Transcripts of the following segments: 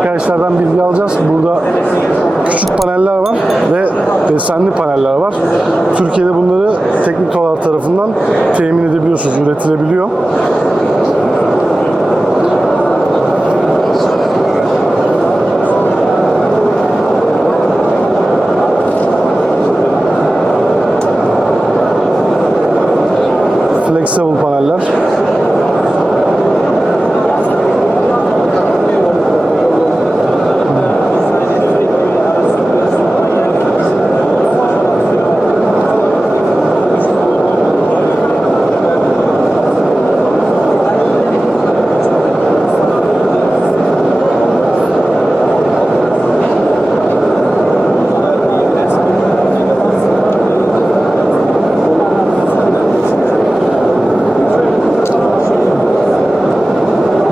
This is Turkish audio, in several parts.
arkadaşlardan bilgi alacağız. Burada küçük paneller var ve desenli paneller var. Türkiye'de bunları teknik olarak tarafından temin edebiliyorsunuz, üretilebiliyor. Flexible paneller.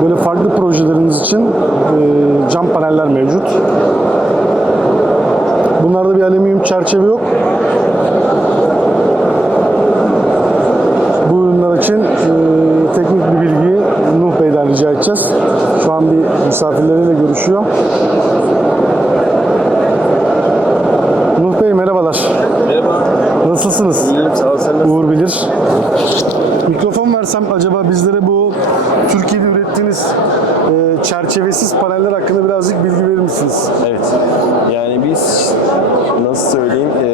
Böyle farklı projeleriniz için e, cam paneller mevcut. Bunlarda bir alüminyum çerçeve yok. Bu ürünler için e, teknik bir bilgiyi Nuh Bey'den rica edeceğiz. Şu an bir misafirleriyle görüşüyor. Nuh Bey merhabalar. Merhaba. Nasılsınız? İyiyim sağ ol sen? Uğur bilir. Mikrofon versem acaba bizlere bu Türkiye'de ürettiğiniz e, çerçevesiz paneller hakkında birazcık bilgi verir misiniz? Evet. Yani biz nasıl söyleyeyim eee,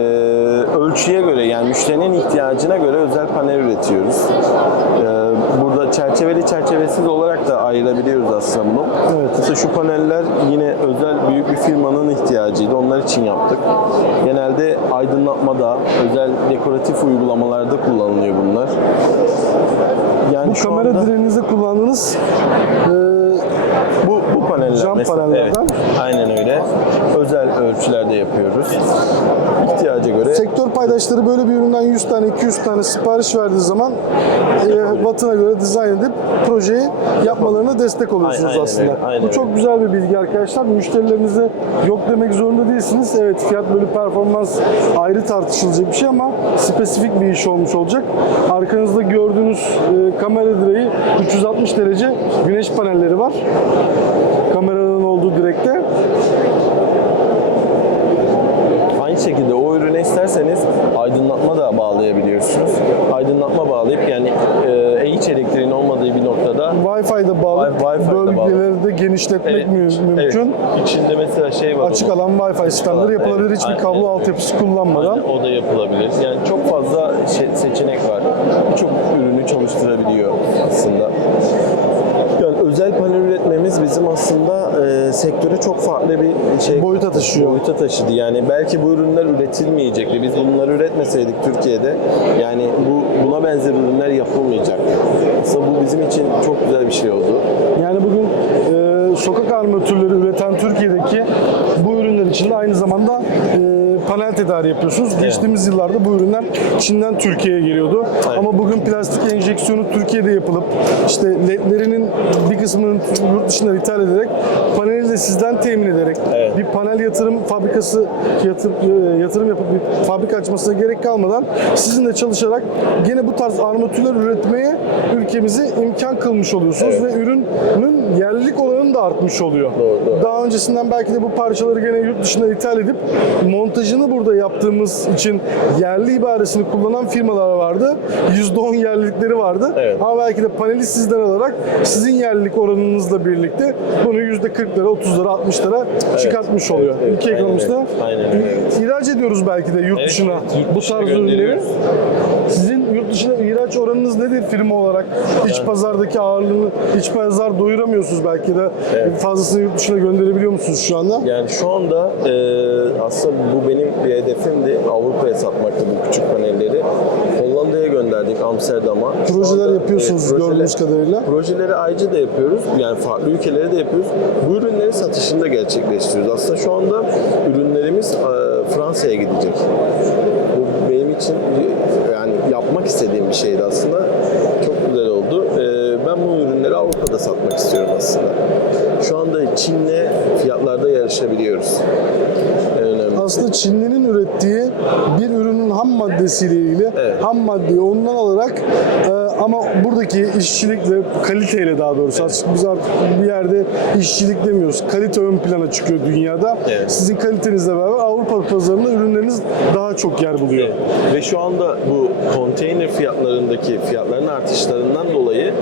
ölçüye göre yani müşterinin ihtiyacına göre özel panel üretiyoruz. Eee, burada çerçeveli çerçevesiz olarak da ayırabiliyoruz aslında bunu. Evet. Mesela şu paneller yine özel büyük bir firmanın ihtiyacıydı. Onlar için yaptık. Genelde aydınlatmada, özel dekoratif uygulamalarda kullanılıyor bunlar. Yani Bu kamera anda- direğinizde kullandığınız e, Bu, bu paneller Cam mesela. panellerden. Evet, aynen öyle. Özel ölçülerde yapıyoruz. İhtiyaca göre. sektör paydaşları böyle bir üründen 100 tane 200 tane sipariş verdiği zaman e, wattına göre dizayn edip projeyi yapmalarına destek oluyorsunuz Aynen aslında. öyle, aynen Bu çok öyle. güzel bir bilgi arkadaşlar. Müşterilerinize yok demek zorunda değilsiniz. Evet fiyat bölü performans ayrı tartışılacak bir şey ama spesifik bir iş olmuş olacak. Arkanızda gördüğünüz e, kamera direği 360 derece güneş panelleri var. Kameranın olduğu direkte. Aynı şekilde o ürüne isterseniz aydınlatma da bağlayabiliyorsunuz. Aydınlatma bağlayıp yani e, hiç elektriğin olmadığı bir noktada Wi-Fi'de bağlı, Wi- Wi-Fi'de bölgeleri de genişletmek mü- mümkün. Evet. İçinde mesela şey var. Açık alan Wi-Fi sistemleri yapılabilir evet, hiçbir aynen. kablo altyapısı kullanmadan. Aynen, o da yapılabilir. Yani çok fazla şey- seçenek var. Birçok ürünü çalıştırabiliyor aslında. Özel panel üretmemiz bizim aslında e, sektöre çok farklı bir şey Boyuta taşıyor. Boyuta taşıdı. Yani belki bu ürünler üretilmeyecekti. Biz bunları üretmeseydik Türkiye'de yani bu buna benzer ürünler yapılmayacaktı. Aslında bu bizim için çok güzel bir şey oldu. Yani bugün e, sokak armatürleri üreten Türkiye'deki bu ürünler için de aynı zamanda e, panel tedariği yapıyorsunuz. Geçtiğimiz yıllarda bu ürünler Çin'den Türkiye'ye geliyordu. Aynen. Ama bugün plastik enjeksiyonu Türkiye'de yapılıp işte ledlerinin bir kısmını yurt dışından ithal ederek paneli de sizden temin ederek Evet. bir panel yatırım fabrikası yatır, e, yatırım yapıp bir fabrika açmasına gerek kalmadan sizinle çalışarak gene bu tarz armatürler üretmeye ülkemizi imkan kılmış oluyorsunuz Evet. ve ürünün yerlilik oranı da artmış oluyor. Doğru, doğru. Daha öncesinden belki de bu parçaları gene yurt dışına ithal edip montajını burada yaptığımız için yerli ibaresini kullanan firmalar vardı. %10 yerlilikleri vardı. Evet. Ama belki de paneli sizden alarak sizin yerlilik oranınızla birlikte bunu %40'lara, 30'lara, 60'lara çıkartmış oluyor. evet, Ülke aynen ekonomisine öyle. ihraç ediyoruz belki de yurt Evet, dışına evet, bu tarz ürünleri. Sizin yurt dışına ihraç oranınız nedir firma olarak? İç pazardaki ağırlığını, iç pazar doyuramıyorsunuz belki de. Evet. Fazlasını yurt dışına gönderebiliyor musunuz şu anda? Yani şu anda e, aslında bu benim bir hedefimdi. Avrupa'ya satmaktı bu. Gönderdik Amsterdam'a. Projeler anda, yapıyorsunuz evet, projeler- gördüğümüz kadarıyla. Projeleri ayrıca da yapıyoruz. Yani farklı ülkelere de yapıyoruz. Bu ürünlerin satışını da gerçekleştiriyoruz. Aslında şu anda ürünlerimiz e, Fransa'ya gidecek. Bu benim için yani yapmak istediğim bir şeydi aslında. Çok güzel oldu. E, ben bu ürünleri Avrupa'da satmak istiyorum aslında. Şu anda Çin'le fiyatlarda yarışabiliyoruz. En önemli. Aslında Çinli'nin ürettiği bir ürünün ham maddesiyle ilgili Evet. ham maddeyi ondan alarak e, ama buradaki işçilikle, kaliteyle daha doğrusu artık biz artık bir yerde işçilik demiyoruz. Kalite ön plana çıkıyor dünyada. Evet. Sizin kalitenizle beraber Avrupa pazarında ürünleriniz daha çok yer buluyor. Ve şu anda bu konteyner fiyatlarındaki fiyatların artışlarından dolayı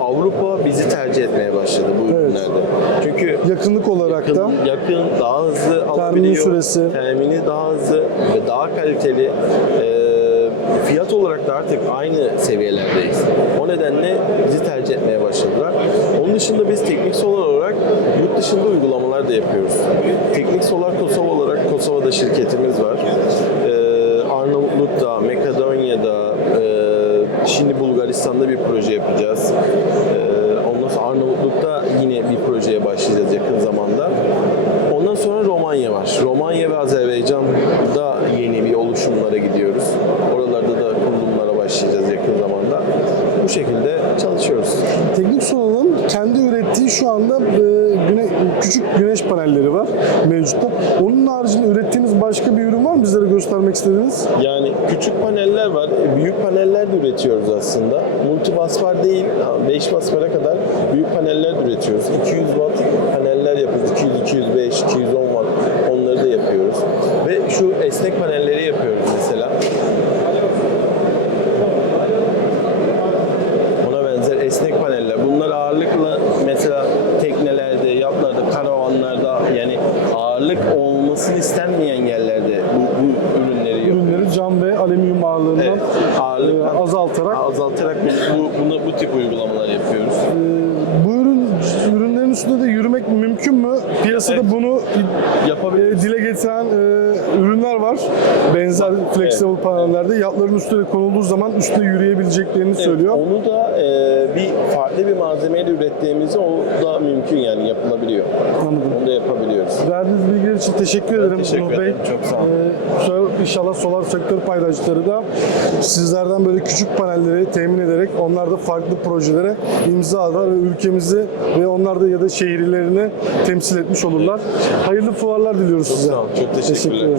Avrupa bizi tercih etmeye başladı bu Evet. ürünlerde. Çünkü Yakınlık olarak da yakın, yakın, daha hızlı alabiliyor. süresi. Termini daha hızlı ve daha kaliteli. Ee, fiyat olarak da artık aynı seviyelerdeyiz. O nedenle bizi tercih etmeye başladılar. Onun dışında biz teknik solar olarak yurt dışında uygulamalar da yapıyoruz. Teknik Solar Kosova olarak Kosova'da şirketimiz var. Ee, Arnavutluk'ta, Makedonya'da, e, şimdi Bulgaristan'da bir proje yapacağız. Ee, ondan sonra Arnavutluk'ta yine bir projeye başlayacağız yakın zamanda. Ondan sonra Romanya var. Romanya ve Azerbaycan'da yeni bir oluşumlara gidiyoruz. Oralarda da kurulumlara başlayacağız yakın zamanda. Bu şekilde çalışıyoruz. Teknik Solar'ın kendi ürettiği şu anda e, güne, küçük güneş panelleri var mevcutta. Onun haricinde ürettiğiniz başka bir ürün var mı bizlere göstermek istediğiniz? Yani küçük paneller var, büyük paneller de üretiyoruz aslında. Multi basbar değil, 5 basbara kadar büyük paneller de üretiyoruz. 200 watt paneller yapıyoruz, 200, 205, 210 watt onları da yapıyoruz. Ve şu esnek panelleri yapıyoruz mesela. Ona benzer esnek paneller. Bunlar ağırlıkla mesela teknelerde, yatlarda, karavanlarda yani ağırlık olmasını istenmeyen yerlerde bu, bu ürünleri yapıyoruz. Ürünleri cam ve alüminyum ağırlığından Evet, ağırlık e, azaltarak azaltarak bu, bu, buna, bu tip uygulamalar yapıyoruz. e, bu ürün ürünlerin üstünde de yürümek mümkün mü? Piyasada Evet. bunu e, dile getiren e, ürünler var. Benzer flexible panellerde yatların üstüne konulduğu zaman üstte yürüyebileceklerini Evet, söylüyor. Onu da e, bir farklı bir malzemeyle ürettiğimizi o da mümkün yani yapılabiliyor. Anladım. Onu da yapabiliyoruz. Verdiğiniz bilgiler için teşekkür ederim teşekkür Nuh Bey. ederim, çok sağ olun. Ee, inşallah solar sektör paydaşları da sizlerden böyle küçük panelleri temin ederek onlar da farklı projelere imza atar ve ülkemizi ve onlar da ya da şehirlerini temsil etmiş olurlar. Hayırlı fuarlar diliyoruz size. Sağ olun, çok teşekkürler. ederim.